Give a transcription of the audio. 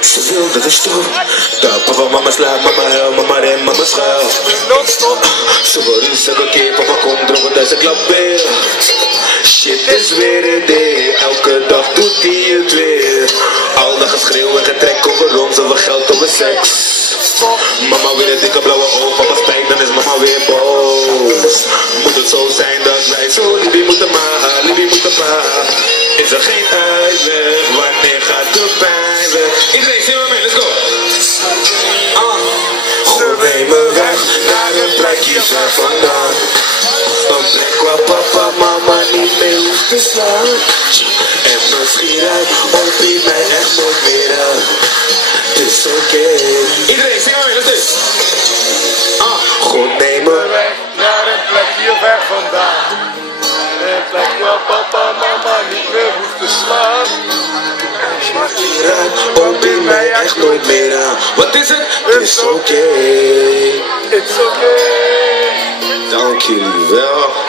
Ze wil dat ik stop. Dat papa mama slaat, mama huil, mama ren, mama schuil. Ze wil ruzie een keer, papa komt dronken dat ze klap weer. Shit is weer een day, elke dag doet hij het weer. Al dag geschreeuw en getrek over ons, over geld, over seks. Mama weer een dikke blauwe oog, papa spijt, dan is mama weer boos. Moet het zo zijn dat wij zo liefie moeten maken, liefie moeten maken. Is er geen uitweg, wanneer gaat de pijn weg? Iedereen, zing maar mee, let's go! Goed, neem me weg naar een plekje ver vandaan. Een plek waar papa, mama niet meer hoeft te slaan. En misschien rijdt Opie mij echt nooit meer aan. Het is oké. Iedereen, zing maar mee, let's go! Goed, neem me weg naar een plekje ver vandaan. Een plek waar papa, mama niet meer hoeft te slaan. Opie mij echt nooit meer aan. Wat is het? It's oké. It's oké. Dank jullie wel.